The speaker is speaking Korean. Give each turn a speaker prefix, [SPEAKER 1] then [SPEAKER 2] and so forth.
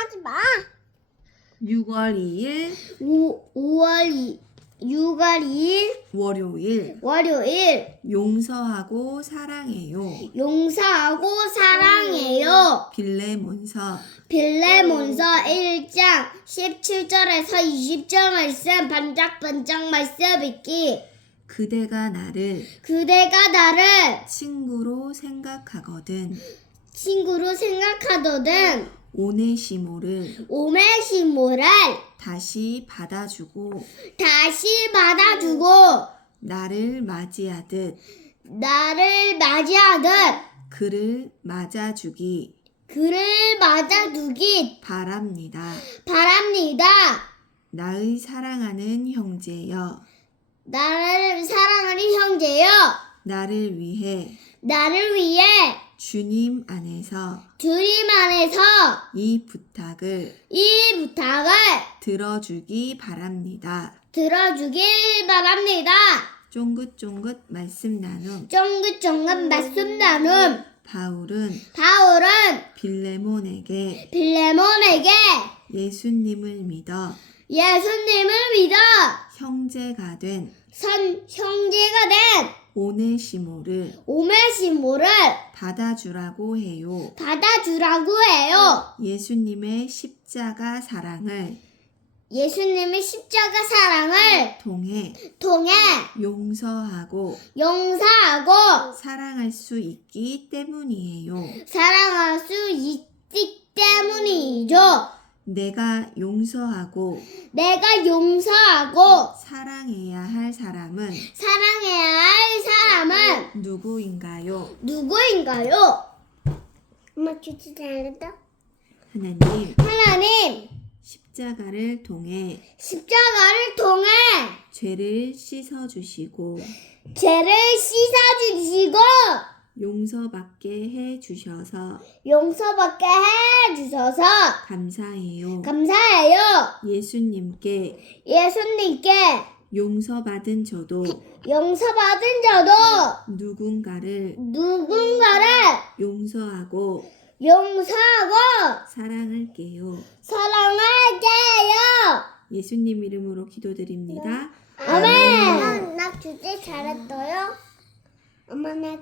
[SPEAKER 1] 하지 마.
[SPEAKER 2] 6월 2일
[SPEAKER 1] 5, 5월 2, 6월 2일
[SPEAKER 2] 월요일
[SPEAKER 1] 월요일
[SPEAKER 2] 용서하고 사랑해요.
[SPEAKER 1] 용서하고 사랑해요.
[SPEAKER 2] 빌레몬서
[SPEAKER 1] 빌레몬서 1장 17절에서 20절 말씀 반짝반짝 말씀 읽기.
[SPEAKER 2] 그대가 나를
[SPEAKER 1] 그대가 나를
[SPEAKER 2] 친구로 생각하거든
[SPEAKER 1] 친구로 생각하거든
[SPEAKER 2] 오네시모를
[SPEAKER 1] 오메시모를
[SPEAKER 2] 다시 받아주고
[SPEAKER 1] 다시 받아주고
[SPEAKER 2] 나를 맞이하듯
[SPEAKER 1] 나를 맞이하듯
[SPEAKER 2] 그를 맞아주기
[SPEAKER 1] 그를 맞아두기
[SPEAKER 2] 바랍니다.
[SPEAKER 1] 바랍니다.
[SPEAKER 2] 나의 사랑하는 형제여
[SPEAKER 1] 나를 사랑하는 형제여,
[SPEAKER 2] 나를 위해
[SPEAKER 1] 나를 위해
[SPEAKER 2] 주님 안에서
[SPEAKER 1] 주님 안에서
[SPEAKER 2] 이 부탁을
[SPEAKER 1] 이 부탁을
[SPEAKER 2] 들어주기 바랍니다.
[SPEAKER 1] 들어주길 바랍니다.
[SPEAKER 2] 쫑긋쫑긋 말씀 나눔
[SPEAKER 1] 쫑긋쫑긋 말씀 나눔
[SPEAKER 2] 바울은
[SPEAKER 1] 바울은
[SPEAKER 2] 빌레몬에게
[SPEAKER 1] 빌레몬에게
[SPEAKER 2] 예수님을 믿어
[SPEAKER 1] 예수님을 믿어
[SPEAKER 2] 형제가 된
[SPEAKER 1] 선 형제가 된
[SPEAKER 2] 오네시모를
[SPEAKER 1] 오메시모를
[SPEAKER 2] 받아주라고 해요.
[SPEAKER 1] 받아주라고 해요.
[SPEAKER 2] 예수님의 십자가 사랑을
[SPEAKER 1] 예수님의 십자가 사랑을
[SPEAKER 2] 통해
[SPEAKER 1] 통해
[SPEAKER 2] 용서하고
[SPEAKER 1] 용서하고
[SPEAKER 2] 사랑할 수 있기 때문이에요.
[SPEAKER 1] 사랑할 수 있기 때문이죠.
[SPEAKER 2] 내가 용서하고
[SPEAKER 1] 내가 용서하고
[SPEAKER 2] 사랑해야 할 사람은
[SPEAKER 1] 사랑해야 할 사람은
[SPEAKER 2] 누구인가요?
[SPEAKER 1] 누구인가요? 엄마 주지 잘했다.
[SPEAKER 2] 하나님,
[SPEAKER 1] 하나님
[SPEAKER 2] 십자가를 통해
[SPEAKER 1] 십자가를 통해
[SPEAKER 2] 죄를 씻어 주시고
[SPEAKER 1] 죄를 씻어주시고
[SPEAKER 2] 용서받게 해 주셔서
[SPEAKER 1] 용서받게 해 주셔서
[SPEAKER 2] 감사해요.
[SPEAKER 1] 감사해요.
[SPEAKER 2] 예수님께
[SPEAKER 1] 예수님께
[SPEAKER 2] 용서받은 저도
[SPEAKER 1] 용서받은 저도
[SPEAKER 2] 누군가를
[SPEAKER 1] 누군가를
[SPEAKER 2] 용서하고
[SPEAKER 1] 용서하고
[SPEAKER 2] 사랑할게요.
[SPEAKER 1] 사랑할게요.
[SPEAKER 2] 예수님 이름으로 기도드립니다.
[SPEAKER 1] 아멘. 나 주제 잘했어요. 엄마 나